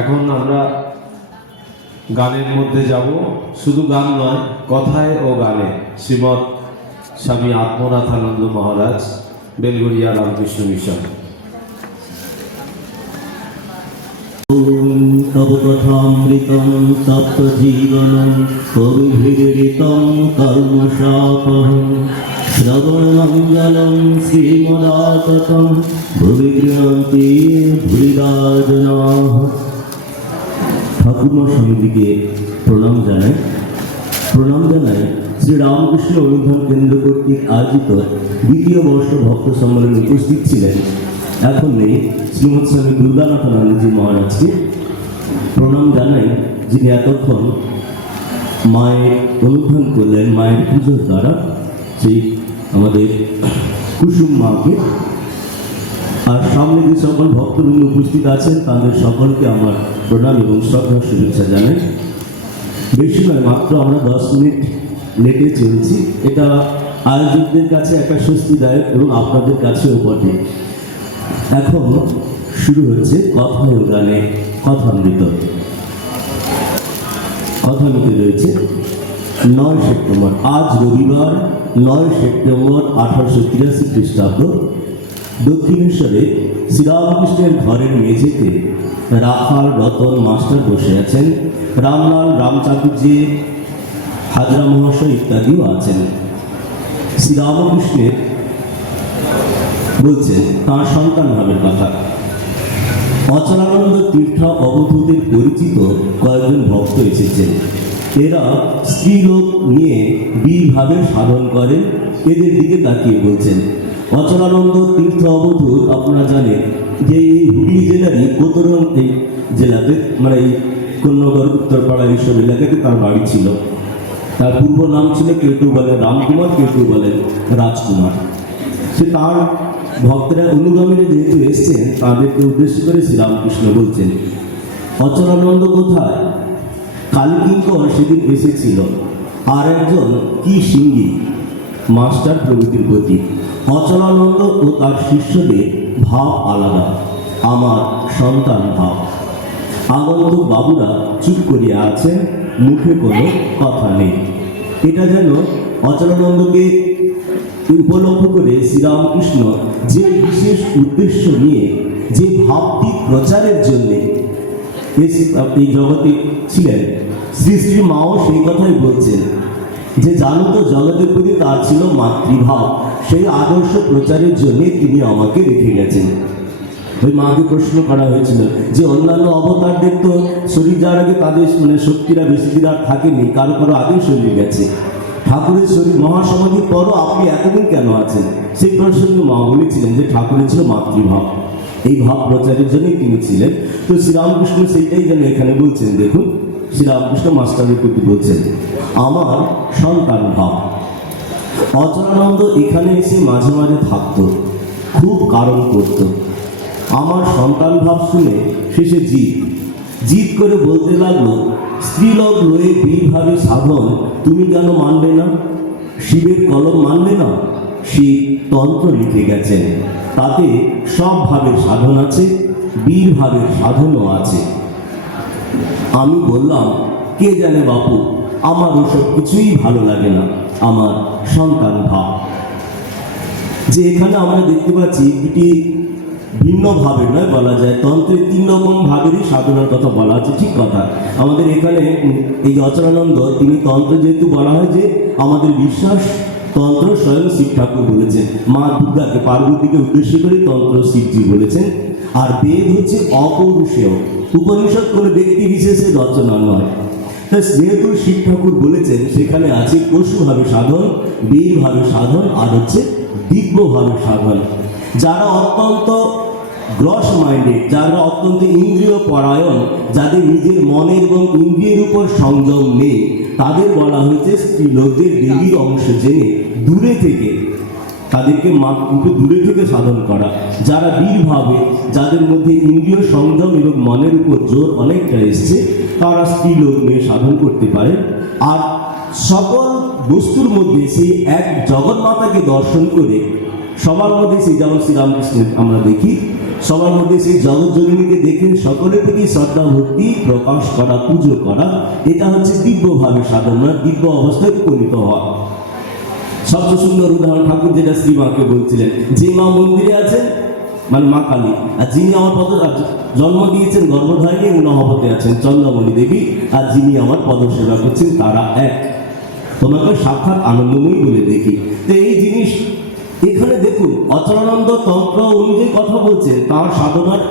এখন আমরা গানের মধ্যে যাব। শুধু গান নয়, কথায় ও গানে শ্রীমৎ স্বামী আত্মনাথানন্দ মহারাজ, বেলগড়িয়া রামকৃষ্ণ মিশন। তব কথামৃতম তপ্ত জীবনম কবিভিরিতম কর্মশাপহম শ্রবণমঙ্গলম শ্রীমদাততম ভুবি গৃহন্তি ভূরিদা জনাঃ। ঠাকুরমা স্বামীজিকে প্রণাম জানাই শ্রী রামকৃষ্ণ অনুধান কেন্দ্র কর্তৃক আয়োজিত দ্বিতীয় বর্ষ ভক্ত সম্মেলনে উপস্থিত ছিলেন এখন নেই শ্রীমৎ স্বামী দুর্গানাথানন্দজি মহারাজকে প্রণাম জানাই, যিনি এতক্ষণ মায়ের অনুধান করলেন মায়ের পুজোর দ্বারা সেই আমাদের কুসুম মাকে। আর সামনে যে সকল ভক্তবৃন্দ উপস্থিত আছেন তাদের সকলকে আমার প্রণাম এবং শ্রদ্ধা শুভেচ্ছা জানাই। বেশি নয়, মাত্র আমরা 10 মিনিট লেটে চলছি। এটা আয়োজকদের কাছে একটা স্বস্তিদায়ক এবং আপনাদের কাছেও বটে। এখন শুরু হচ্ছে কথায় ও গানে কথামৃত। কথামৃত রয়েছে 9 সেপ্টেম্বর, আজ রবিবার 9 সেপ্টেম্বর 1883 খ্রিস্টাব্দ। দক্ষিণেশ্বরে শ্রীরামকৃষ্ণের ঘরের মেঝেতে রাখাল রতন মাস্টার বসে আছেন, রামলাল রামচাকুজি হাজরা মহাশয় ইত্যাদিও আছেন। শ্রীরামকৃষ্ণের বলছেন তাঁর সন্তান ভাবের কথা। অচলানন্দ তীর্থ অবধূতের পরিচিত কয়েকজন ভক্ত এসেছেন। এরা স্ত্রীলোক নিয়ে বীরভাবে সাধন করেন। এদের দিকে তাকিয়ে বলছেন, অচলানন্দ তীর্থ অবধূত আপনারা জানেন যে এই হুগলি জেলারই কোতরং এই জেলাতে, মানে এই কন্যাগড় উত্তরপাড়া এইসব এলাকাতে তার বাড়ি ছিল। তার পূর্ব নাম ছিল, কেউ কেউ বলেন রামকুমার, কেউ কেউ বলেন রাজকুমার। সে তার ভক্তরা অনুগামীরা যেহেতু এসছেন, তাদেরকে উদ্দেশ্য করে শ্রীরামকৃষ্ণ বলছেন, অচলানন্দ কোথায়? কালীকিঙ্কর সেদিন এসেছিল, আর একজন কি সিঙ্গি মাস্টার প্রভৃতির প্রতি। অচলানন্দ ও তার শিষ্যদের ভাব আলাদা, আমার সন্তান ভাব। আগন্তুক বাবুরা চুপ করিয়া আছেন, মুখে কোনো কথা নেই। এটা যেন অচলানন্দকে উপলক্ষ করে শ্রীরামকৃষ্ণ যে বিশেষ উদ্দেশ্য নিয়ে, যে ভাবটি প্রচারের জন্যে এই জগতে ছিলেন, শ্রী শ্রী মাও সেই কথাই বলছেন যে জানো তো জগতের প্রতি তার ছিল মাতৃভাব। সেই আদর্শ প্রচারের জন্য তিনি আমাকে রেখে গেছেন। ওই মাকে প্রশ্ন করা হয়েছিল যে অন্যান্য অবতারদের তো শরীর যাওয়ার আগে তাদের মানে শক্তিরা বেশি দিন আর থাকেনি, কারো কারো আগেই শরীর গেছে। ঠাকুরের শরীর মহাসমাধির পরও আপনি এতদিন কেন আছেন? সেই প্রসঙ্গে মা বলেছিলেন যে ঠাকুরের ছিল মাতৃভাব, এই ভাব প্রচারের জন্যই তিনি ছিলেন। তো শ্রীরামকৃষ্ণ সেইটাই যেন এখানে বলছেন। দেখুন, শ্রীরামকৃষ্ণ মাস্টারের প্রতি বলছেন, আমার সন্তান ভাব। অচলানন্দ এখানে এসে মাঝে মাঝে থাকত, খুব কারণ করত। আমার সন্তান ভাব শুনে শেষে জিদ করে বলতে লাগলো, স্ত্রীলোক লয়ে বীরভাবে সাধন তুমি কেন মানবে না? শিবের কলম মানবে না? শিব তন্ত্র লিখে গেছেন, তাতে সব ভাবের সাধন আছে, বীরভাবের সাধনও আছে। আমি বললাম, কে জানে বাপু, আমার ওসব কিছুই ভালো লাগে না, আমার সন্তান ভাব। যে এখানে আমরা দেখতে পাচ্ছি দুটি ভিন্ন ভাবের নয়, বলা যায় তন্ত্রের 3 রকম ভাবেরই সাধনার কথা বলা আছে। ঠিক কথা। আমাদের এখানে এই অচলানন্দ তিনি তন্ত্র যেহেতু বলা হয় যে আমাদের বিশ্বাস তন্ত্র স্বয়ং শিব ঠাকুর বলেছেন, মা দুর্গাকে পার্বতীকে উদ্দেশ্য করে তন্ত্র শিবজি বলেছেন। আর বেদ হচ্ছে অপৌরুষেয়, উপনিষদ কোনো ব্যক্তি বিশেষের রচনা নয়। তাই যেহেতু শিব ঠাকুর বলেছেন, সেখানে আছে পশুভাবে সাধন, বীরভাবে সাধন, আর হচ্ছে দিব্যভাবে সাধন। যারা অত্যন্ত গ্রস মাইন্ডেড, যারা অত্যন্ত ইন্দ্রিয় পরায়ণ, যাদের নিজের মনের এবং ইন্দ্রিয়ের উপর সংযম নেই, তাদের বলা হয়েছে স্ত্রীলোকদের দেবীর অংশ জেনে দূরে থেকে তাদেরকে দূরে থেকে সাধন করা। যারা বীরভাবে, যাদের মধ্যে ইন্দ্রিয় সংযম এবং মনের উপর জোর অনেকটা এসছে, তারা স্ত্রীলোক নিয়ে সাধন করতে পারে। আর সকল বস্তুর মধ্যে সেই এক জগৎমাতাকে দর্শন করে সবার মধ্যে সেই, যেমন শ্রীরামকৃষ্ণের আমরা দেখি সবার মধ্যে সেই জগৎজননীকে দেখে সকলের প্রতি শ্রদ্ধা ভক্তি প্রকাশ করা, পুজো করা, এটা হচ্ছে দিব্যভাবে সাধনা, দিব্য অবস্থায় উপনীত হওয়া। সবচেয়ে সুন্দর উদাহরণ ঠাকুর যেটা শ্রীমাকে বলছিলেন, যে মা মন্দিরে আছেন মানে মা কালী, আর যিনি আমার পদ জন্ম দিয়েছেন গর্ভধারিণী এবং নহবতে আছেন চন্দ্রমণি দেবী, আর যিনি আমার পদসেবা করছেন তারা এক। তোমাকে সাক্ষাৎ আনন্দময়ী বলে দেখি। তো এই জিনিস এখানে দেখুন, অচলানন্দ তন্ত্র অনুযায়ী কথা বলছেন, তার সাধনার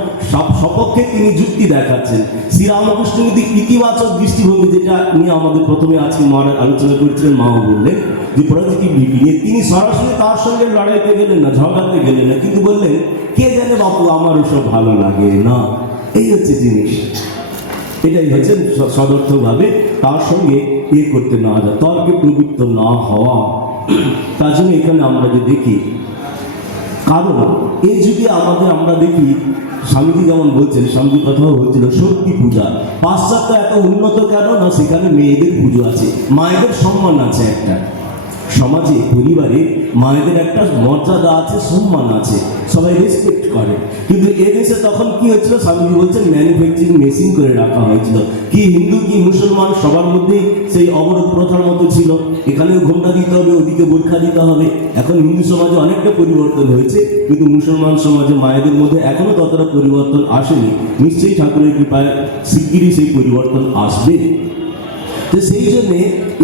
সপক্ষে তিনি যুক্তি দেখাচ্ছেন। শ্রীরামকৃষ্ণ যদি ইতিবাচক দৃষ্টিভঙ্গি, যেটা নিয়ে আমাদের প্রথমে আজকে মহারাজ আলোচনা করেছিলেন, মাও বললেন যে পজিটিভিটি নিয়ে, তিনি সরাসরি তার সঙ্গে লড়াইতে গেলেন না, ঝগড়াতে গেলেন না, কিন্তু বললেন কে জানে বাপু আমার ওসব ভালো লাগে না। এই হচ্ছে জিনিস, এটাই হচ্ছে সদর্থকভাবে তার সঙ্গে করতে না যায়, তর্কে প্রবৃত্ত না হওয়া। তার জন্য এখানে আমরা যে দেখি, কারণ এই যুগে আমরা দেখি স্বামীজি যেমন বলছেন, স্বামীজির কথাও হচ্ছিল শক্তি পূজা। পাশ্চাত্য এত উন্নত কেন না, সেখানে মেয়েদের পুজো আছে, মায়েদের সম্মান আছে, একটা সমাজে পরিবারে মায়েদের একটা মর্যাদা আছে, সম্মান আছে, সবাই রেসপেক্ট করে। কিন্তু এদেশে তখন কি হচ্ছিল, স্বামীজি বলছেন ম্যানুফ্যাকচারিং মেশিন করে রাখা হয়েছিল। কি হিন্দু কি মুসলমান সবার মধ্যেই সেই অবরোধ প্রথার মতো ছিল, এখানেও ঘোমটা দিতে হবে, ওদিকে বোরখা দিতে হবে। এখন হিন্দু সমাজে অনেকটা পরিবর্তন হয়েছে, কিন্তু মুসলমান সমাজে মায়েদের মধ্যে এখনো ততটা পরিবর্তন আসেনি। নিশ্চয়ই ঠাকুরের কৃপায় শিগগিরই সেই পরিবর্তন আসবে। তো সেই জন্যে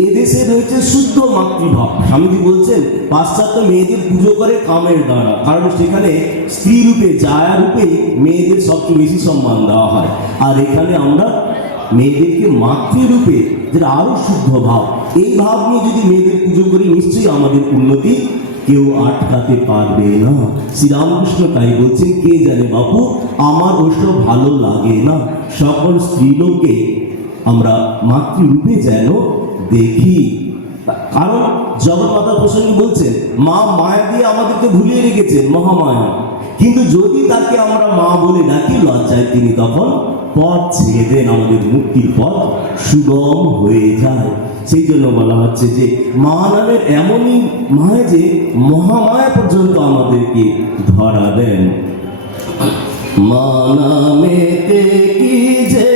এদেশে রয়েছে শুদ্ধ মাতৃভাব। স্বামীজি বলছেন পাশ্চাত্য মেয়েদের পুজো করে কামের দ্বারা, কারণ সেখানে স্ত্রী রূপে জায়া রূপেই মেয়েদের সবচেয়ে বেশি সম্মান দেওয়া হয়। আর এখানে আমরা মেয়েদেরকে মাতৃরূপে, যেটা আরো শুদ্ধ ভাব, এই ভাব নিয়ে যদি মেয়েদের পুজো করি, নিশ্চয়ই আমাদের উন্নতি কেউ আটকাতে পারবে না। শ্রীরামকৃষ্ণ তাই বলছেন, কে জানে বাপু আমার ওসব ভালো লাগে না, সকল স্ত্রীলোকে আমরা মাতৃরূপে যেন দেখি। কারণ জগন্মাতা প্রসঙ্গে বলছেন, মা মায়া দিয়ে আমাদেরকে ভুলিয়ে রেখেছেন, মহামায়া, কিন্তু যদি তাকে আমরা মা বলে ডাকি, লজ্জায় তিনি তখন পথ ছেড়ে দেন, আমাদের মুক্তির পথ সুগম হয়ে যায়। সেই জন্য বলা হচ্ছে যে মা নামের এমনই মায়া যে মহামায়া পর্যন্ত আমাদেরকে ধরা দেন। মা নামেতে কি যে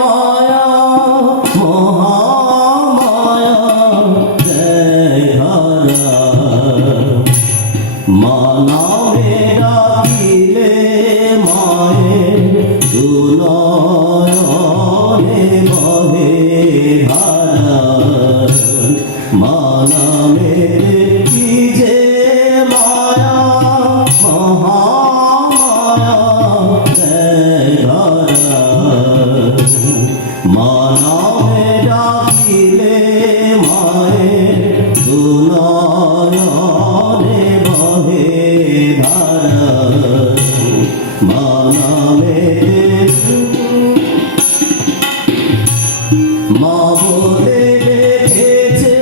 মায়া, মহামায়া জয় ধরা, মা নামে ডাকিলে মায়ের দুনয়নে বহে ধারা, মা নামেতে কি যে মায়া, মহামায়া জয় ধরা, মা নামে ডাকিলে মায়ের দুনয়নে বহে ধারা, মা নামেতে মা বলে রেখেছে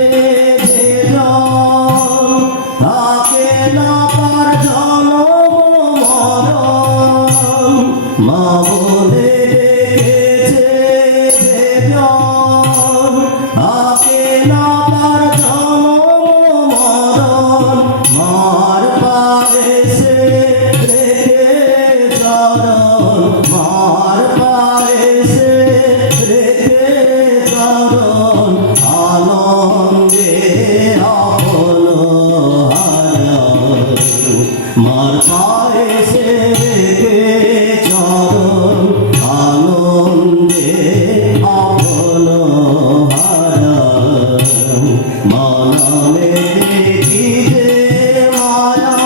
যে জন, তাকে না পার জনম মরণ, মা বলে রেখেছে যে জন, তাকে না পার জনম মরণ, মার পায়ে সে রেখে চরণ, মার পায়ে সে রেখে চরণ, আনন্দে আপন হারান, মার পায়ে সে রেখে চরণ, আনন্দে আপন হারান, মা নামেতে কি যে মায়া,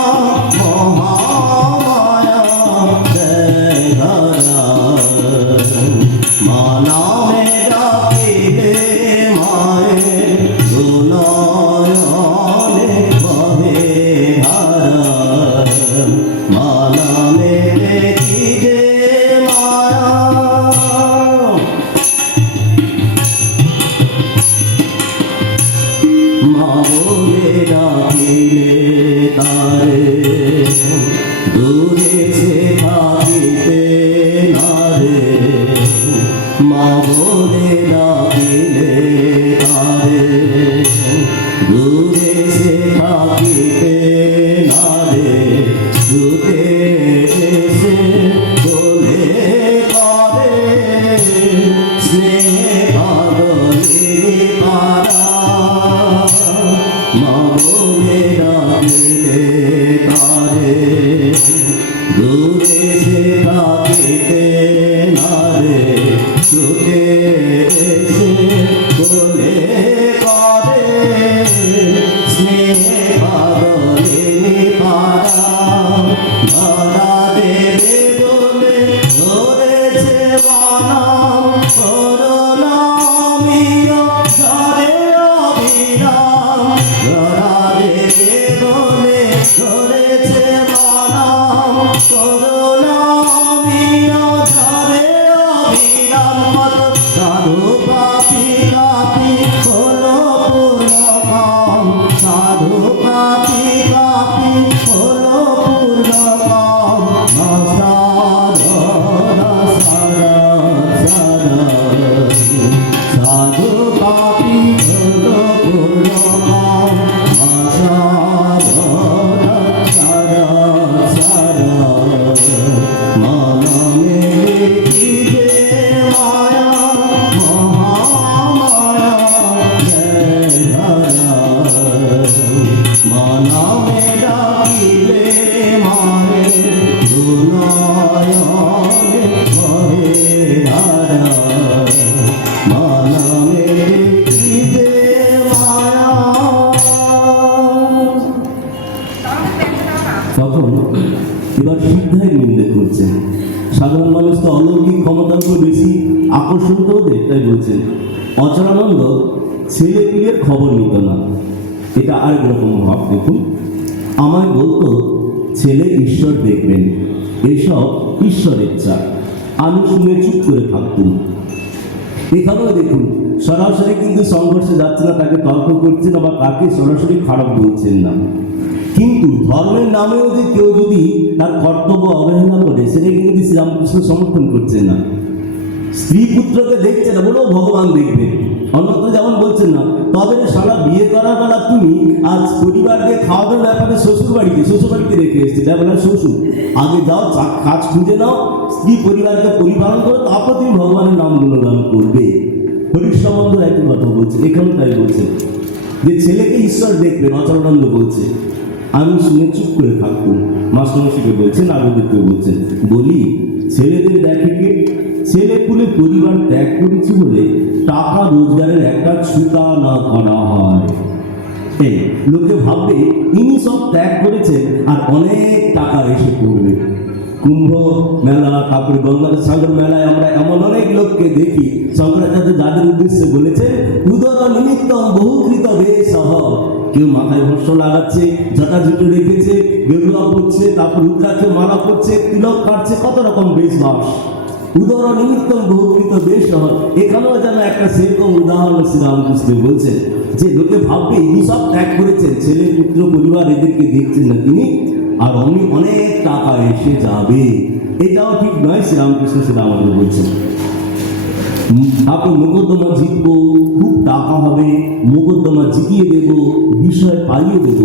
মহামায়া জয় ধরা, মা নামে ডাকিলে মায়ের দুনয়নে বহে ধারা, মা নামেতে কি যে মায়া। মা বলে ডাকিলে তারে দূরে সে থাকিতে না রে, মা বলে ডাকিলে তারে দূরে সে থাকিতে না রে, ছুটে এসে রে ছুটে এসে বলে করে স্নেহ পাগলে পারা ধরা দেবে বলে ধরেছে বানাম করোনা মিয়া ধরে অবিরাম ধরা দেবে বলে ধরেছে বানাম করোনা মিয়া ধরে অবিরাম মত সাধু পাপি কাপি হলো পূর্ণকাম সাধু পাপি কাপি হলো পূর্ণকাম সাধু পাপি হলো পূর্ণকাম মানমে যে মায়া মহামায়া মানমে ডাকিলে মারে দুনয়নে ভবে ধারা মানমে যে মায়া। তখন এবার সিদ্ধায় নিন্দে করছেন। সাধারণ মানুষ তো অলৌকিক ক্ষমতার উপর বেশি আকর্ষণ তো ওদের, তাই বলছেন অচলানন্দ ছেলে পিলের খবর নিত না। এটা আরেক রকম ভাব। দেখুন, আমায় বলতো ছেলে ঈশ্বর দেখবেন, এসব ঈশ্বরের চাপ। আমি শুনে চুপ করে থাকতুম। এখানেও দেখুন সরাসরি কিন্তু সংঘর্ষে যাচ্ছে না, তাকে তর্ক করছেন বা তাকে সরাসরি খারাপ বলছেন না। কিন্তু ধর্মের নামেও যে কেউ যদি তার কর্তব্য অবহেলা করে সেটা কিন্তু শ্রীরামকৃষ্ণ সমর্থন করছেন না। স্ত্রী পুত্রকে দেখছে না বলেও ভগবান দেখবে, অন্যত্র যেমন বলছেন না। তবে সারা বিয়ে করার বেলা তুমি আজ পরিবারকে খাওয়ানোর ব্যাপারে শ্বশুর বাড়িতে রেখে এসেছে, তাই বলে শ্বশুর আগে যাও কাজ খুঁজে নাও, স্ত্রী পরিবারকে পরিপালন করো, তারপর তুমি ভগবানের নাম গুণগান করবে। হরির সম্বন্ধ একই কথা বলছে, এখানেও তাই বলছে যে ছেলেকে ঈশ্বর দেখবেন। অচলানন্দ বলছে আমি শুনে চুপ করে থাকতুম। মাস্টারমশাইকে বলছেন, আবেদকে বলছেন, বলি ছেলেদের দেখে কে? ছেলে পুলে পরিবার ত্যাগ করেছি বলে টাকা রোজগারের একটা ছুতা না করা হয়। এই লোকে ভাববে ইনি সব ত্যাগ করেছেন আর অনেক টাকা এসে পড়বে। কুম্ভ মেলা, তারপরে গঙ্গাধর সাগর মেলায় আমরা এমন অনেক লোককে দেখি শঙ্করাচার্য যাদের উদ্দেশ্যে বলেছেন উদর নিমিত্তম বহুকৃত বেশ। কেউ মাথায় ভস্য লাগাচ্ছে, জটা জুটো রেখেছে, বেগুয়া পড়ছে, তারপর রুদ্রাক্ষে মালা পড়ছে, তিলক কাটছে, কত রকম বেশ বাস। উদর নিমিত্তম বহুকৃত বেশ। এখানেও যেন একটা সেরকম উদাহরণ শ্রীরামকৃষ্ণ বলছেন যে লোকে ভাববে ইনি সব ত্যাগ করেছেন, ছেলে পুত্র পরিবার এদেরকে দেখছেন না তিনি, আর অমনি অনেক টাকা এসে যাবে। এটাও ঠিক নয়। শ্রীরামকৃষ্ণ সেটা আমাদের বলছেন। আপনি মোকদ্দমা জিতবো, খুব টাকা হবে, মোকদ্দমা জিতিয়ে দেব, বিষয় পাইয়ে দেব,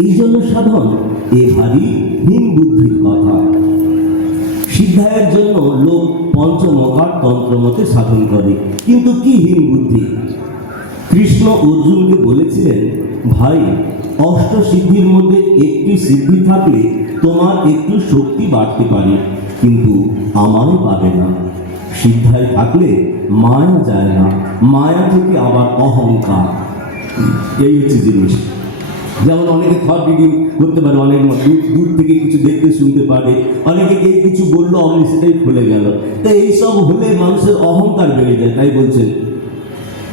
এই জন্য সাধন এ ভারী হীন বুদ্ধির কথা। সিদ্ধায়ের জন্য লোক পঞ্চমকার তন্ত্র মতে সাধন করে, কিন্তু কি হীন বুদ্ধি। কৃষ্ণ অর্জুনকে বলেছিলেন, ভাই অষ্ট সিদ্ধির মধ্যে একটি সিদ্ধি থাকলে তোমার একটু শক্তি বাড়তে পারে, কিন্তু আমারও পাবে না। সিদ্ধায় থাকলে মায়া যায় না, মায়া থেকে আবার অহংকার। এই হচ্ছে জিনিস। যেমন অনেকে থট রিডিং করতে পারে, অনেক দূর থেকে কিছু দেখতে শুনতে পারে, অনেকে এই কিছু বললো অমনি সেটাই খুলে গেল। তাই এইসব হলে মানুষের অহংকার বেড়ে যায়। তাই বলছেন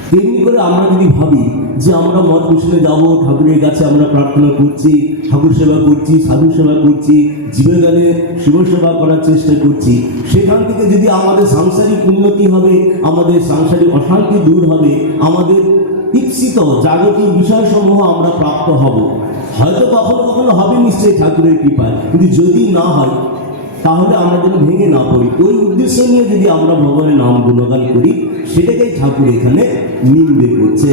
তেমনি করে আমরা যদি ভাবি যে আমরা মঠ মিশনে যাবো, ঠাকুরের কাছে আমরা প্রার্থনা করছি, ঠাকুর সেবা করছি, সাধু সেবা করছি, জীবের গানে শিব সেবা করার চেষ্টা করছি, সেখান থেকে যদি আমাদের সাংসারিক উন্নতি হবে, আমাদের সাংসারিক অশান্তি দূর হবে, আমাদের ইচ্ছিত জাগতিক বিষয়সমূহ আমরা প্রাপ্ত হব, হয়তো কখনো কখনো হবে নিশ্চয়ই ঠাকুরের কৃপায়। কিন্তু যদি না হয় তাহলে আমরা যেন ভেঙে না পড়ি। ওই উদ্দেশ্য নিয়ে যদি আমরা ভগবানের নাম গুণগান করি, সেটাকেই ঠাকুর এখানে নিন্দে করছে।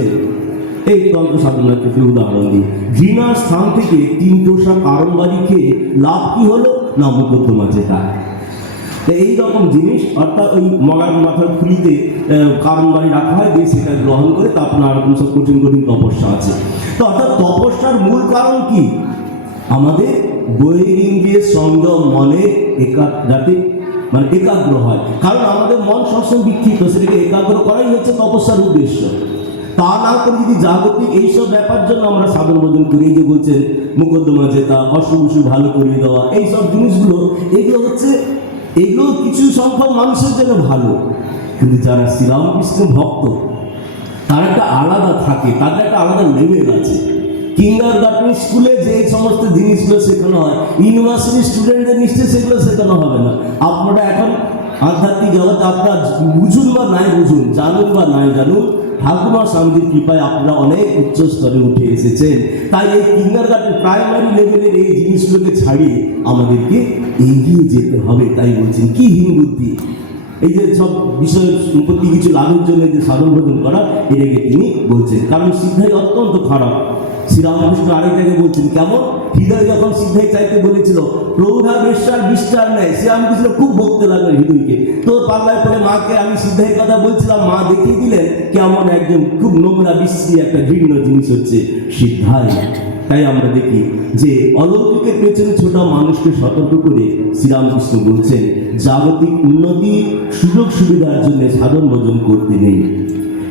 এই তন্ত্র সাধনার কিছু উদাহরণ দিই। ঘৃণার স্থান থেকে 3 তোষা কারণ বাড়ি খেয়ে লাভ কি হলো না, মোকদ্দমা জেতা। এইরকম জিনিস, অর্থাৎ ওই মগার মাথার খুলিতে কারণ বাড়ি রাখা হয়, দিয়ে সেটা গ্রহণ করে তারপর আরকম সব কঠিন কঠিন তপস্যা আছে। তো অর্থাৎ তপস্যার মূল কারণ কি? আমাদের বহিরিন্দ্রিয় সংযম, মনে যাতে মানে একাগ্র হয়। কারণ আমাদের মন সবসময় বিক্ষিপ্ত, সেটাকে একাগ্র করাই হচ্ছে তপস্যার উদ্দেশ্য। তা না করে যদি জাগতিক এইসব ব্যাপার জন্য আমরা সাধন ভোজন করি, এই যে বলছেন মুকদ্দমা জেতা, অসুখ বিসুখ ভালো করিয়ে দেওয়া, এইসব জিনিসগুলো, এগুলো কিছু সংখ্যক মানুষের জন্য ভালো, কিন্তু যারা শ্রীরামকৃষ্ণ ভক্ত তার একটা আলাদা থাকে, তাদের একটা আলাদা লেভেল আছে। কিন্ডারগার্টেন স্কুলে যে সমস্ত জিনিসগুলো শেখানো হয়, ইউনিভার্সিটি স্টুডেন্টদের নিশ্চয়ই সেগুলো শেখানো হবে না। আপনারা এখন আধ্যাত্মিক জগৎ আপনারা বুঝুন বা নাই বুঝুন, জানুন বা নাই জানুন, ঠাকুমা স্বামীজির কৃপায় আপনারা অনেক উচ্চ স্তরে উঠে এসেছেন। তাই এই কিন্ডারগার্টেন প্রাইমারি লেভেলের এই জিনিসগুলোকে ছাড়িয়ে আমাদেরকে এগিয়ে যেতে হবে। তাই বলছেন কি হীন বুদ্ধি, এই যে সব বিষয় সম্পত্তি কিছু লাভের জন্য যে সাধন ভোজন করা, এটাকে তিনি বলছেন। কারণ সিদ্ধাই অত্যন্ত খারাপ। শ্রীরামকৃষ্ণ আরেক জায়গায় বলছেন কেমন, হৃদয় যখন সিদ্ধাই চাইতে বলেছিল, প্রভুধা বেশ্যার বিস্তার নেয়, শ্রীরামকৃষ্ণ খুব বকতে লাগলেন হৃদয়কে। তো পাল্লায় পরে মাকে আমি সিদ্ধাইয়ের কথা বলছিলাম, মা দেখিয়ে দিলেন কেমন একজন খুব নোংরা বিশ্রী একটা ঘৃণ্য জিনিস হচ্ছে সিদ্ধাই। তাই আমরা দেখি যে অলৌকিকের পেছনে ছোটা মানুষকে সতর্ক করে শ্রীরামকৃষ্ণ বলছেন জাগতিক উন্নতি সুযোগ সুবিধার জন্য সাধন ভোজন করতে নেই।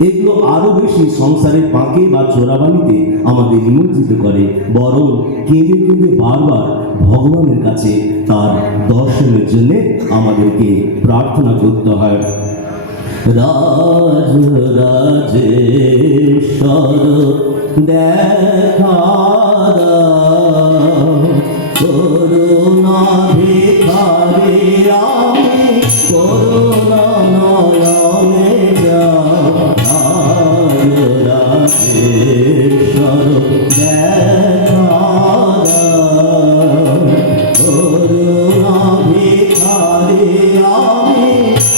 এগুলো আরো বেশি সংসারের পাকে বা চোরাবালিতে আমাদের নিমন্ত্রিত করে, বরং কেঁদে কেঁদে বারবার ভগবানের কাছে তার দর্শনের জন্য আমাদেরকে প্রার্থনা করতে হয়। রাজ রাজেশ্বর দেখা দাও, করুণা ভিখারি আমি, করুণা নয়নে যাও। রাজ রাজেশ্বর দেখা দাও, করুণা ভিখারি আমি,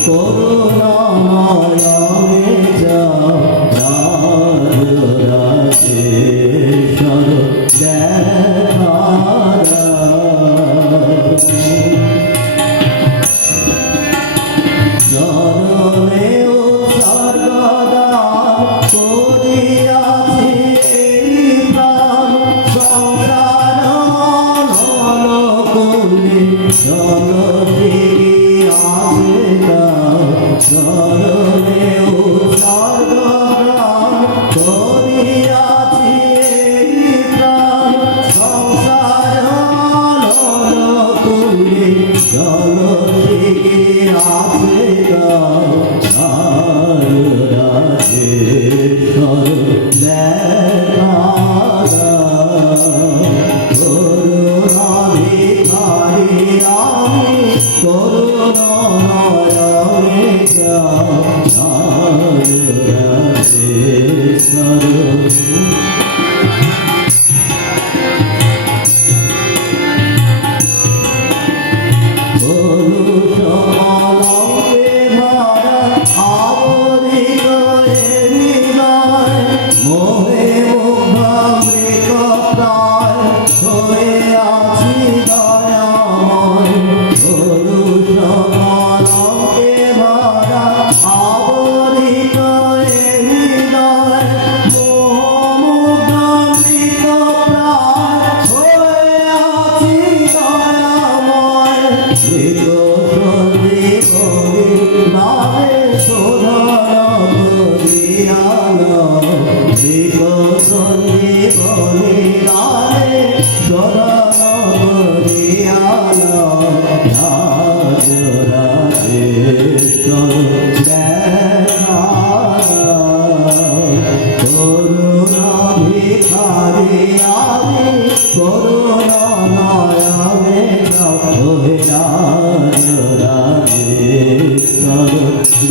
করুণা নয়নে যাও। রাজ রাজেশ্বর দেখা দাও, জননে উৎসর্গদান করিয়াছি এই প্রাণ, সংগ্রাম মনকুণ্ডে জনপ্রিয়াছে দাও। জননে উৎসর্গদান করিয়াছি এই প্রাণ, সংসার মনকুণ্ডে জনপ্রিয়াছে দাও। রাজেশ্বর দেখা দাও, করুণা ভিখারি আমি, করুণা নয়নে যাও। রাজেশ্বর অলঙ্কে ভরা আবরিত এ হৃদয়, মোহে মুগ্ধা মৃগ প্রায় হয়ে আছি দয়াময়। অলঙ্কে ভরা আবরিত এ হৃদয়, মোহ মুগ্ধা মৃগ প্রায় হয়ে আছি দয়াময়। করুণা ভিখারি আমি, করুণা নয়নে যাও। রাজ রাজেশ্বর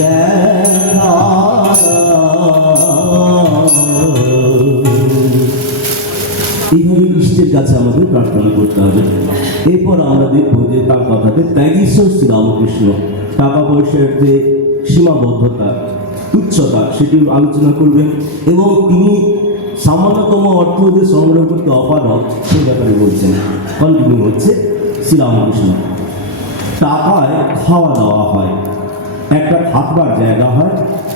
দেখা এইভাবে ইষ্টের কাছে আমাদের প্রার্থনা করতে হবে। এরপর আমরা দেখবো যে তার কথাতে ত্যাগীশ্বর শ্রীরামকৃষ্ণ টাকা পয়সার যে সীমাবদ্ধতা, উচ্চতা, সেটি আলোচনা করবেন এবং তিনি সামান্যতম অর্থ যে সংগ্রহ করতে অপারগ সে ব্যাপারে বলছেন। কন্টিনিউ হচ্ছে শ্রীরামকৃষ্ণ। টাকায় খাওয়া দাওয়া হয়, একটা থাকবার জায়গা হয়,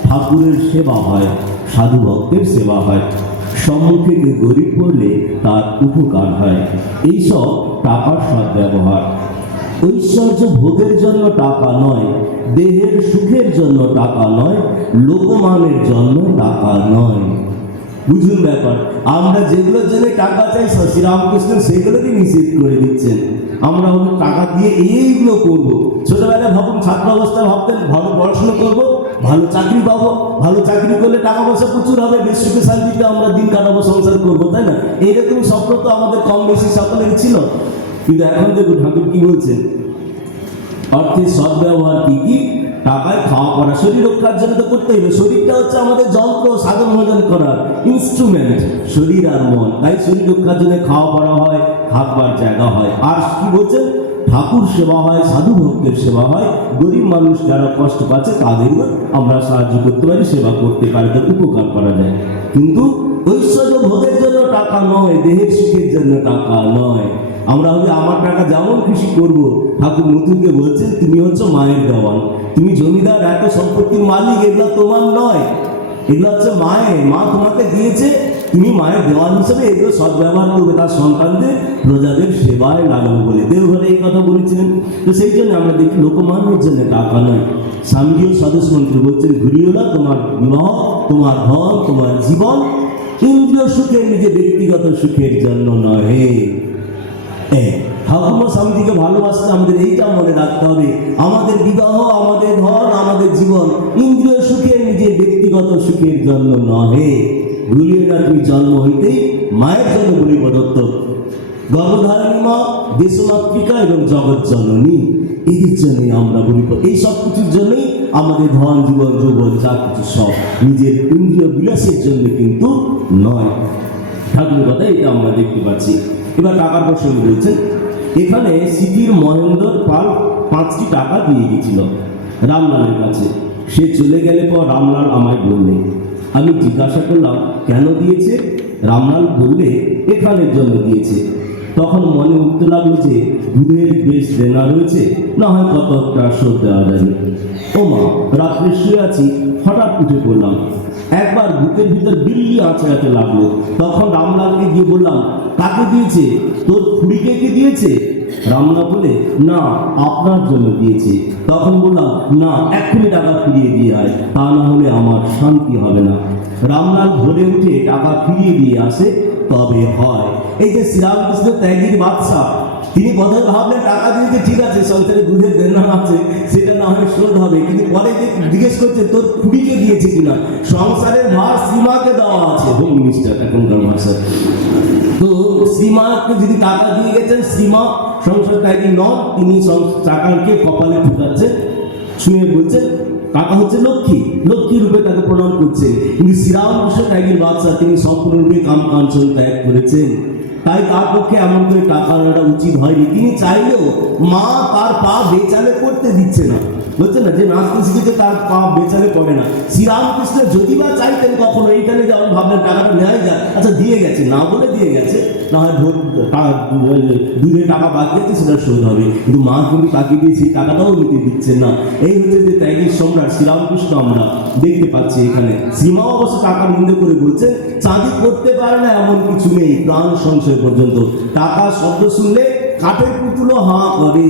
ঠাকুরের সেবা হয়, সাধু ভক্তের সেবা হয়, সম্মুখে কেউ গরিব পড়লে তার উপকার হয়, এইসব টাকার সদ্ব্যবহার। ঐশ্বর্য ভোগের জন্য টাকা নয়, দেহের সুখের জন্য টাকা নয়, লোকমানের জন্য টাকা নয়। বুঝুন ব্যাপার, আমরা যেগুলোর জন্য টাকা চাই শ্রীরামকৃষ্ণ সেগুলোকে নিষেধ করে দিচ্ছেন। আমরা হয়তো টাকা দিয়ে এইগুলো করবো। ছোটবেলায় ভাবুন, ছাত্র অবস্থায় ভাবতেন ভালো পড়াশোনা করবো, ভালো চাকরি পাবো, ভালো চাকরি করলে টাকা পয়সা প্রচুর হবে, বেশ সুখে শান্তিতে আমরা দিন কাটাবো, সংসার করবো, তাই না? এইরকম স্বপ্ন তো আমাদের কম বেশি সকলেরই ছিল। কিন্তু এখন দেখুন ঠাকুর কি বলছেন, অর্থের সদ্ব্যবহার কি কি? টাকায় খাওয়া পড়া, শরীর রক্ষার জন্য তো করতে হবে। শরীরটা হচ্ছে আমাদের যন্ত্র, সাধন ভোজন করার ইনস্ট্রুমেন্ট, শরীর আর মন। তাই শরীর রক্ষার জন্য খাওয়া পড়া হয়, থাকবার জায়গা হয়। আর কি বলছেন, ঠাকুর সেবা হয়, সাধু ভক্তের সেবা হয়, গরিব মানুষ যারা কষ্ট পাচ্ছে তাদের আমরা সাহায্য করতে পারি, সেবা করতে পারি, তাদের উপকার করা যায়। কিন্তু ঐশ্বর্য ভোগের জন্য টাকা নয়, দেহের সুখের জন্য টাকা নয়। আমরা হলে আমার টাকা যেমন খুশি করবো। ঠাকুর নতুনকে বলছেন, তুমি হচ্ছে মায়ের দেওয়ান, তুমি জমিদার, এত সম্পত্তির মালিক, এগুলো তোমার নয়, এগুলো হচ্ছে মায়ের। মা তোমাকে দিয়েছে, তুমি মায়ের দেওয়ান হিসেবে এগুলো সদ্ব্যবহার করবে, তার সন্তানদের প্রজাদের সেবায় লাগানো বলে দেওঘরে এই কথা বলেছিলেন। তো সেই জন্য আমরা দেখি লোকমান্যের জন্য টাকা নয়। স্বামীজিও স্বদেশ মন্ত্রী বলছেন, ঘুরিও না তোমার বিবাহ, তোমার ধন, তোমার জীবন ইন্দ্রিয় সুখের, নিজের ব্যক্তিগত সুখের জন্য নয়। ঠাকুর স্বামীজিকে ভালোবাসতে আমাদের এইটা মনে রাখতে হবে, আমাদের বিবাহ, আমাদের ধন, আমাদের জীবন ইন্দ্রিয় সুখের, নিজের ব্যক্তিগত সুখের জন্য নহে। ভুলিয়ে না তুমি জন্ম হইতেই মায়ের জন্য বলি প্রদত্ত, গর্ভধারিণী মা, দেশমাতৃকা এবং জগৎ জননী, এদের জন্যই আমরা বলি। এই সব কিছুর জন্যই আমাদের ধন, জীবন, যৌবন যা কিছু সব নিজের ইন্দ্রিয় বিলাসের জন্য কিন্তু নয়। ঠাকুরের কথা এটা আমরা দেখতে পাচ্ছি। এবার টাকার প্রসঙ্গ বলছেন, এখানে সিটির মহেন্দ্র পাল 5টি টাকা দিয়ে গেছিল রামলালের কাছে। সে চলে গেলে পর রামলাল আমায় বললে, আমি জিজ্ঞাসা করলাম কেন দিয়েছে? রামলাল বললে, এখানের জন্য দিয়েছে। তখন মনে উঠতে লাগলো যে দুধের বেশ দেনা রয়েছে, না হয় কত একটা শোধ দেওয়া যাবে। ও মা, রাত্রে শুয়ে আছি, হঠাৎ উঠে পড়লাম, একবার বুকের ভিতর বিল্লি আঁচড়াতে লাগলো। তখন রামলালকে গিয়ে বললাম, কাকে দিয়েছে? তোর খুড়িকে কি দিয়েছে? রামলাল বলে, না, আপনার জন্য দিয়েছে। তখন বললাম, না, এক্ষুনি টাকা ফিরিয়ে দিয়ে আয়, তা না হলে আমার শান্তি হবে না। রামলাল ভোরে উঠে টাকা ফিরিয়ে দিয়ে আসে, তবে হয়। এই যে শ্রীরামকৃষ্ণ ত্যাগীর বাদশা, তিনি প্রথমে ভাবলেন টাকা দিয়েছে, ঠিক আছে, সংসারে দুধের দেনা আছে, সেটা না হয় শোধ হবে। কিন্তু পরে জিজ্ঞেস করছে তোর খুঁড়িকে দিয়েছে কিনা। সংসারের ভার শ্রীমাকে দেওয়া আছে, হোম মিনিস্টার এখনকার ভাষা। তো শ্রীমাকে যদি টাকা দিয়ে গেছেন, শ্রীমা সংসার ত্যাগী নন, তিনি টাকাকে কপালে ঠুকাচ্ছেন, শুনে বলছেন টাকা হচ্ছে লক্ষ্মী, লক্ষ্মী রূপে তাকে প্রণাম করছে। কিন্তু শ্রীরামকৃষ্ণ ত্যাগীর বাদশা, তিনি সম্পূর্ণরূপে কাম কাঞ্চন ত্যাগ করেছেন, তাই তার পক্ষে এমন করে টাকা নেওয়া উচিত হয়নি। তিনি চাইলেও মা তার পা বেচালে করতে দিচ্ছে না, বুঝছেন না, যে নাচতে শিখেছে তার পা বেচালে করে না। শ্রীরামকৃষ্ণ যদি বা চাইতেন কখনো এইখানে, যেমন ভাবলেন টাকাটা নেওয়া যায়, আচ্ছা দিয়ে গেছে, না বলে দিয়ে গেছে, না হয় দুধে টাকা বাকি আছে সেটা শোধ হবে, কিন্তু মা কিন্তু তাকে দিয়ে সেই টাকাটাও নিতে দিচ্ছেন না। এই হচ্ছে যে ত্যাগের সম্রাট শ্রীরামকৃষ্ণ আমরা দেখতে পাচ্ছি এখানে। শ্রীমা অবশ্য টাকা নিন্দে করে বলছে, চাঁদি করতে পারে না এমন কিছু নেই, প্রাণ সংশয় পর্যন্ত। টাকা শব্দ শুনলে কাঠের পুতুলও হাঁ করে।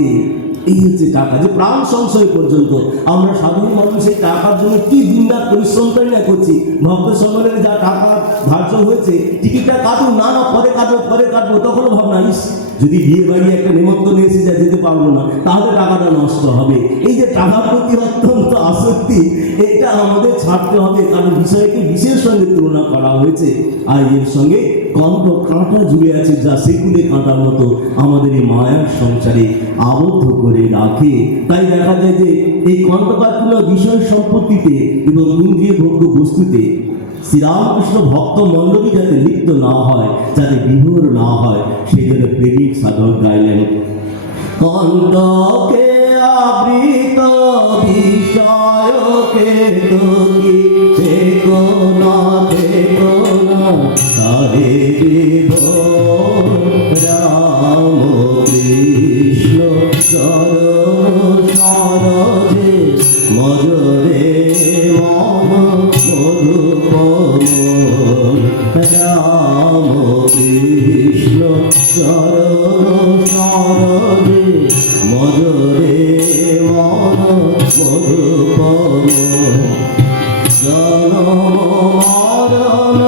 এই হচ্ছে টাকা, যে প্রাণ সংশয় পর্যন্ত। আমরা সাধারণ মানুষ এই টাকার জন্য কি দিনরাত পরিশ্রম করি না করছি। ভক্ত সম্মেলনে যা টাকা ধার্য হয়েছে, টিকিটটা কাটুন, না না পরে কাটবো পরে কাটবো, তখনও ভাবনা, ইস যদি বিয়ে বাড়ি একটা নিমন্ত্রণ এসে যা যেতে পারবো না, তাহলে টাকাটা নষ্ট হবে। এই যে টাকার প্রতি অত্যন্ত আসক্তি, এটা আমাদের ছাড়তে হবে, কারণ বিষয়কে বিষয়ের সঙ্গে তুলনা করা হয়েছে। আর এর সঙ্গে কণ্ঠ কাঁটা জুড়ে আছে, যা সেগুলে কাঁটার মতো আমাদের এই মায়ার সংসারে আবদ্ধ করে রাখে। তাই দেখা যায় যে এই কণ্ঠকাঠিন্য বিষয় সম্পত্তিতে এবং ইন্দ্রিয় ভোগ্য বস্তুতে শ্রীরামকৃষ্ণ ভক্ত মণ্ডলী যাতে লিপ্ত না হয়, যাতে বিভোর না হয়, সেই জন্য প্রেমিক সাধক গাইলেন, কণ্ঠকে আবৃত বিষয়কে তোকে দেখো না তারে রাম কৃষ্ণ চরণ সরজে মজরে মম মধুপম রাম কৃষ্ণ চরণ সরজে মজরে জনম মরণ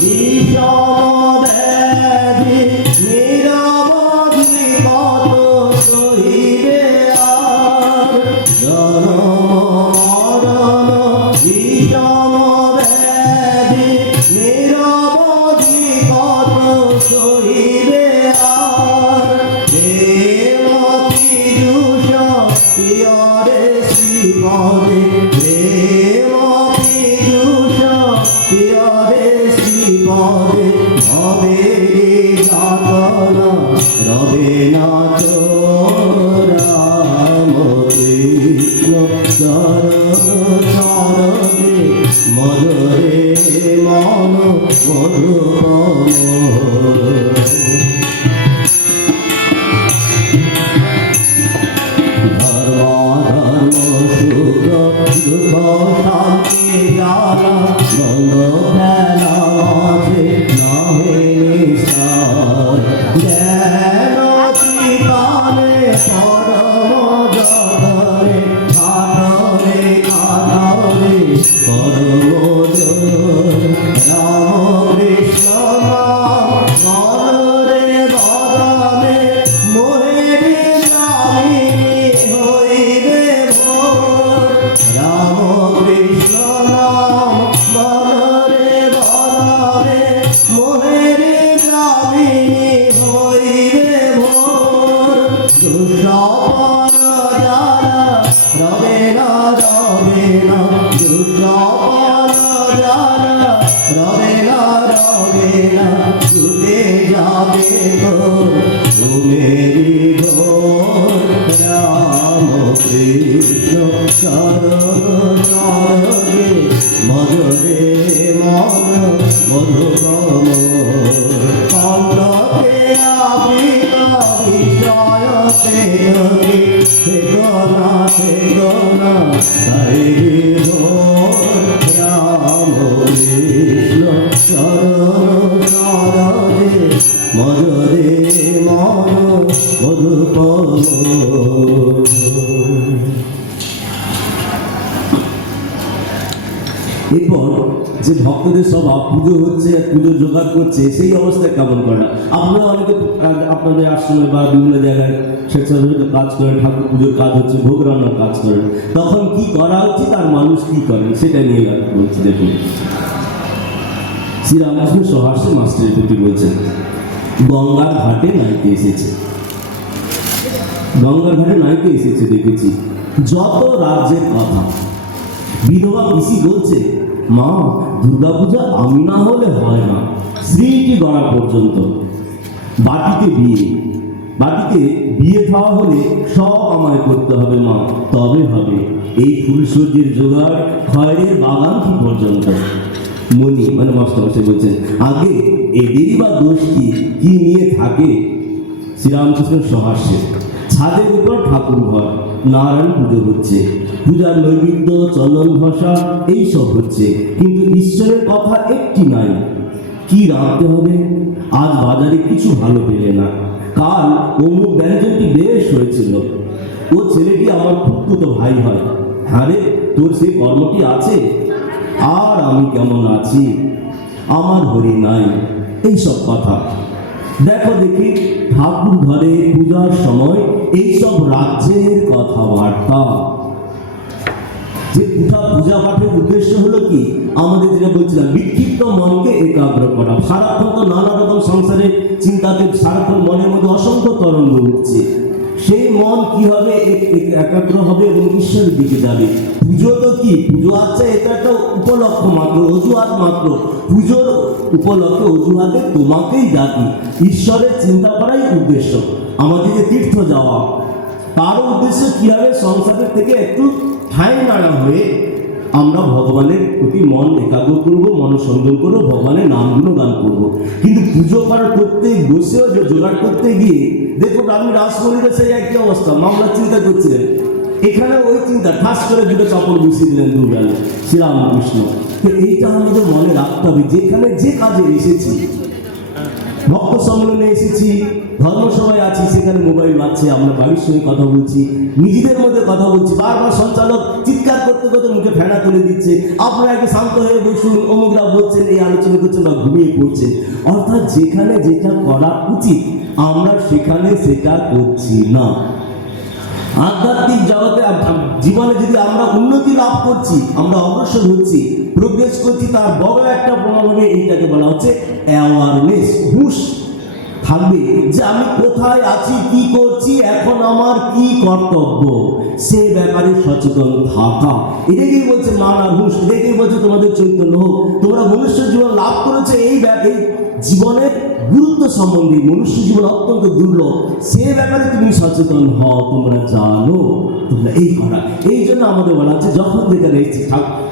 বিষম ব্যাধি নিরবধি কত সহিবে আর। জনম মরণ বিষম ব্যাধি নিরবধি কত সহিবে আর। দেবকী দুষ পিয়রে শ্রীপদে, দেবকী দুষ পিয়রে শ্রীপদে, হবে যাতনা রবে না তো রাম কৃষ্ণ চরণ চরণে মধুরে মন মধুকম। ধর্ম সুখ দুঃখ শান্তি জ্বালা দ্বন্দ্ব খেলা আছে নহে নিস্তার। যেন ত্রিকালে পরম জগরে ঘাটরে ঘাটরে পরম জোর। রাম কৃষ্ণ নাম মনরে বদনে মোহেরি নামিনী হইবে ভোর। রাম কৃষ্ণ নাম মনরে বদনে মোহেরি নামিনী হইবে ভোর। দুঃস্বপন জ্বালা রবে না রবে না, দুঃস্বপন জ্বালা রবে না রবে না, ছুটে যাবে ঘুমেরি ঘোর। রাম কৃষ্ণ চরণ চরণে মধুরে মন মধুকম। কণ্ঠকে আবৃত বিষয় তেজে, থেকনা থেকনা তাই ঘোর। রাম কৃষ্ণ চরণ চরণে মধুরে মন মধুকম। এরপর যে ভক্তদের স্বভাব পুজো হচ্ছে, পুজো জোগাড় করছে, সেই অবস্থায় কেমন করে। আপনারা অনেকে আপনাদের আশ্রমে বা বিভিন্ন জায়গায় স্বেচ্ছাসেবক কাজ করেন, ঠাকুর পুজোর কাজ হচ্ছে, ভোগ রান্নার কাজ করেন, তখন কি করা উচিত আর মানুষ কি করেন সেটা নিয়ে বলছি। দেখুন, শ্রীরামকৃষ্ণ সহাস্য মাস্টারের প্রতি বলছেন, গঙ্গার ঘাটে নাইতে এসেছে, গঙ্গার ঘাটে নাইতে এসেছে দেখেছি যত রাজ্যের কথা। বিধবা পিসি বলছে, মা দুর্গাপূজা আমি না হলে হয় না, শ্রীটি গড়া পর্যন্ত। বাটিতে বিয়ে, বাটিতে বিয়ে খাওয়া হলে সব আমায় করতে হবে মা, তবে হবে। এই ফুলসজ্জির জোগাড় খয়ের বাগান কি পর্যন্ত। মনি মানে মাস্টারমশাই বলছেন, আগে এদেরই বা দোষ কি নিয়ে থাকে। শ্রীরামকৃষ্ণের সহাস্যে ছাদের উপর ঠাকুর ঘর, নারায়ণ পুজো হচ্ছে, পূজার নৈবেদ্য চন্দন ঘষা এইসব হচ্ছে, কিন্তু ঈশ্বরের কথা একটি নাই। কি রাখতে হবে, আজ বাজারে কিছু ভালো পেলে না, কাল অমুক ব্যঞ্জনটি বেশ হয়েছিল, ও ছেলেটি আমার খুব ভাই হয়, হ্যাঁ রে তোর সেই কর্মটি আছে, আর আমি কেমন আছি, আমার হরি নাই, এইসব কথা। দেখো দেখি ঠাকুর ঘরে পূজার সময় এইসব রাজ্যের কথাবার্তা। যে পূজা পাঠের উদ্দেশ্য হলো কি, আমাদের যেটা বলছিলাম, বিক্ষিপ্ত মনকে একাগ্র করা। সারাক্ষণ তো নানা রকম সংসারের চিন্তাতে সারাক্ষণ মনের মধ্যে অসংখ্য তরঙ্গ উঠছে, সেই মন কিভাবে একাগ্র হবে এবং ঈশ্বরের দিকে যাবে। পুজো তো কি, পুজো আচ্ছা এটা একটা উপলক্ষ মাত্র, অজুহাত মাত্র। পুজোর উপলক্ষে অজুহাতে তোমাকেই ডাকি, ঈশ্বরের চিন্তা করাই উদ্দেশ্য। আমাদেরকে তীর্থ যাওয়া, তারও উদ্দেশ্য কিভাবে সংসারের থেকে একটু ঠাঁই নাড়া হয়ে আমরা ভগবানের প্রতি মন একাগ্র করবো, মন সংযম করবো, ভগবানের নামগুলো গান করবো। কিন্তু পুজো করার করতে বসেও জোগাড় করতে গিয়ে দেখুন, আমি রাসমণিরা সেই একই অবস্থা, মামলার চিন্তা করছিলেন, এখানে ওই চিন্তা ঠাস করে দুটো চাপড় বসিয়ে দিলেন দুবেলা শ্রীরামকৃষ্ণ। তো এইটা আমাদের মনে রাখতে হবে, যেখানে যে কাজে এসেছি ভক্ত সম্মেলনে এসেছি, ধর্মসভায় আছি, সেখানে মোবাইল বাজছে, আমরা বাড়ির সঙ্গে কথা বলছি, নিজেদের মধ্যে কথা বলছি, বারবার সঞ্চালক চিৎকার করতে করতে মুখে ফেনা তুলে দিচ্ছে, আপনারা একটু শান্ত হয়ে বসুন, অমুকরা বলছেন, এই আলোচনা করছেন বা ঘুমিয়ে পড়ছেন। অর্থাৎ যেখানে যেটা করা উচিত আমরা সেখানে সেটা করছি না। আধ্যাত্মিক জগতে জীবনে যদি আমরা উন্নতি লাভ করছি, আমরা অগ্রসর হচ্ছি, প্রোগ্রেস করছি, তার বড় একটা প্রমাণ হবে এইটাকে বলা হচ্ছে অ্যাওয়ারনেস। হুঁশ থাকবে যে আমি কোথায় আছি, কি করছি, এখন আমার কি কর্তব্য, সে ব্যাপারে সচেতন থাকা। এটাকেই বলছে মান আর হুঁশ, এটাকেই বলছে তোমাদের চৈতন্য হোক। তোমরা মনুষ্য জীবন লাভ করেছে এই জীবনের গুরুত্ব সম্বন্ধে, মনুষ্য জীবন অত্যন্ত দুর্লভ, সে ব্যাপারে তুমি সচেতন হও, তোমরা জানো, তোমরা এই করা। এই জন্য আমাদের বলা হচ্ছে যখন যেখানে এসেছি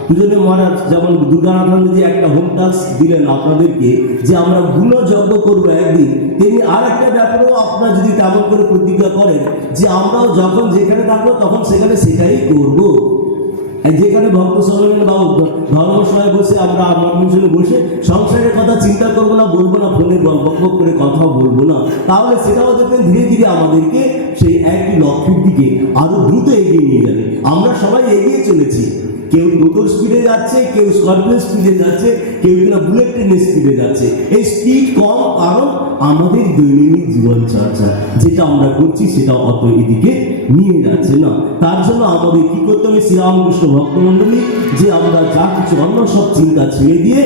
দুজনে মহারাজ যেমন দুর্গানাথানন্দজি একটা হোম টাস্ক দিলেন আপনাদেরকে যে আমরা গুণযজ্ঞ করবো একদিন, তেমনি আর একটা ব্যাপারেও আপনারা যদি তেমন করে প্রতিজ্ঞা করেন যে আমরাও যখন যেখানে থাকবো তখন সেখানে সেটাই করবো। যেখানে ভক্ত সম্মেলনে বা ধর্মসভায় বসে আমরা মন্দিরে বসে সংসারের কথা চিন্তা করবো না, বলবো না, ফোনে বক করে কথা বলবো না, তাহলে সেটাও দেখবেন ধীরে ধীরে আমাদেরকে সেই একই লক্ষ্যের দিকে আরো দ্রুত এগিয়ে নিয়ে যাবে। আমরা সবাই এগিয়ে চলেছি, কেউ মোটর স্পিডে যাচ্ছে, কেউ স্করপিও স্পিডে যাচ্ছে, কেউ কিনা বুলেট ট্রেনের স্পিডে যাচ্ছে। এই স্পিড কম কারণ আমাদের দৈনন্দিন জীবন চর্চা যেটা আমরা করছি সেটা অত এদিকে নিয়ে যাচ্ছে না। তার জন্য আমাদের কি করতে হবে, শ্রীরামকৃষ্ণ ভক্তমণ্ডলী, যে আমরা যা কিছু অন্য সব চিন্তা ছেড়ে দিয়ে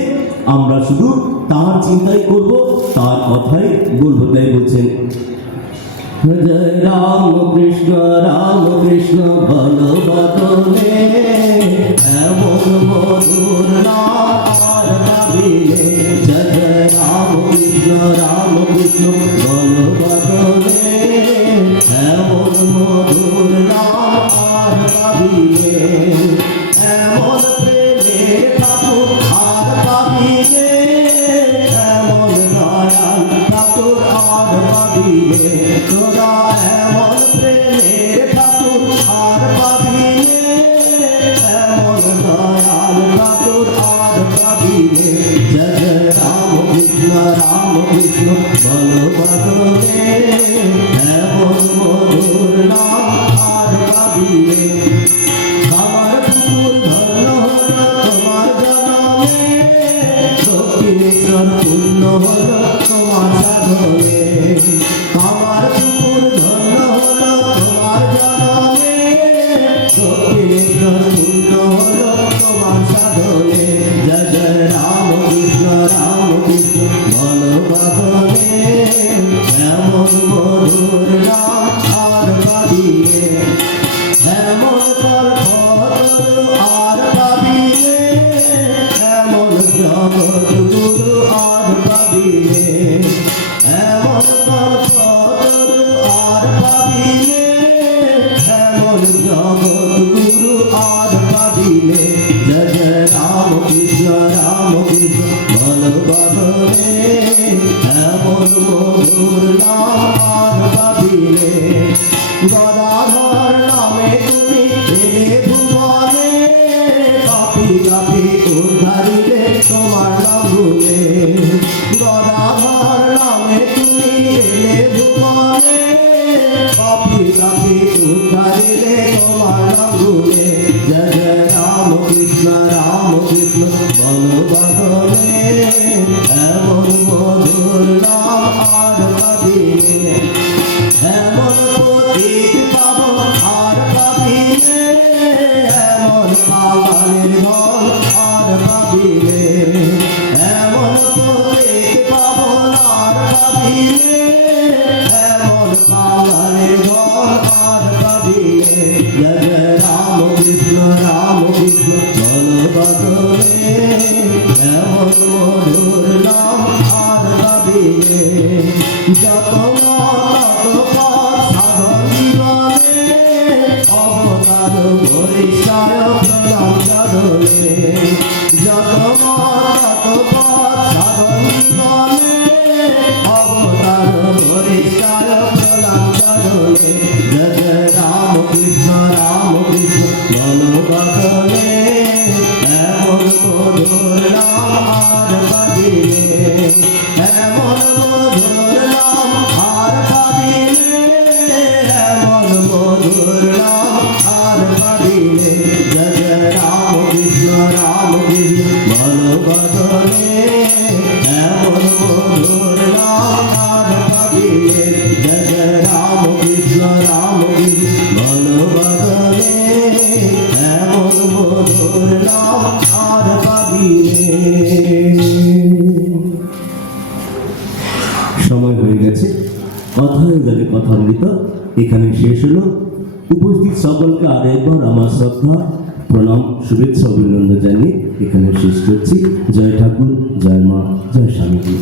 আমরা শুধু তার চিন্তাই করব, তার কথাই বলবো। তাই বলছেন জয় রাম কৃষ্ণ বল বদলে এমন মধুর নাম আর পাবিলে। জয় রাম কৃষ্ণ বল বদলে এমন মধুর নাম আর পাবিলে। এমন প্রেমের ঠাকুর আর পাবিলে, এমন দয়াল ঠাকুর আর পাবিলে। তোরা এমন প্রেমের ঠাকুর আর পাবিলে, এমন দয়াল ঠাকুর আর পাবিলে। জয় রাম কৃষ্ণ বল বদলে এমন মধুর নাম আর পাবিলে। আমার পুকুর ধন্য হল তোমার জনমে, দক্ষিণেশ্বর পূর্ণ হল তোমার সাধনে। আমার পুকুর ধন্য হল তোমার জনমে, দক্ষিণেশ্বর পূর্ণ হল তোমার সাধনে। জয় জয় রাম কৃষ্ণ বল বদলে এমন মধুর নাম আর পাবিলে। এমন কল্পতরু আর পাবিলে, এমন জগৎগুরু আর পাবিলে। এমন কল্পতরু আর পাবিলে, এমন জগৎগুরু আর পাবিলে। জয় জয় রাম কৃষ্ণ বল বদলে এমন মধুর নাম আর পাবিলে। গদাধর নামে তুমি এলে ভুবনে, কাপি কাপি উদ্ধারিলে তোমার নাম ভুলে। গদাধর নামে তুমি এলে ভুবনে, কাপি কাপি উদ্ধারিলে তোমার নাম ভুলে। জয় জয় রাম কৃষ্ণ বল বদলে এমন মধুর নাম আর পাবিলে। এমন পতিত পাবন আর পাবিলে, এমন পাগলের ঘর আর পাবিলে। এমন পতিত পাবন আর পাবিলে, এমন পাগলের ঘর আর পাবিলে। জয় রাম কৃষ্ণ বল বদলে এমন মধুর নাম আর পাবিলে। যত সাধন জীবনে অবতার পরিষ্কার প্রণাম সাধনে। যত সাধন জীবনে অবতার পরিষ্কার প্রণাম সাধনে। জয় রাম কৃষ্ণ বল বদলে এমন মধুর নাম আর পাবিলে। এমন মধুর পাবিনে জয় জয় রাম কৃষ্ণ বলো বদলে এমন মধুর নাম আর পাবিনে জয় জয় রাম কৃষ্ণ বলো বদলে এমন মধুর নাম আর পাবিনে। সময় হয়ে গেছে, কথায় গেলে কথামৃত এখানে শেষ হলো। উপস্থিত সকলকে আরেকবার আমার শ্রদ্ধা, প্রণাম, শুভেচ্ছা, অভিনন্দন জানিয়ে এখানে শেষ করছি। জয় ঠাকুর, জয় মা, জয় স্বামীজি।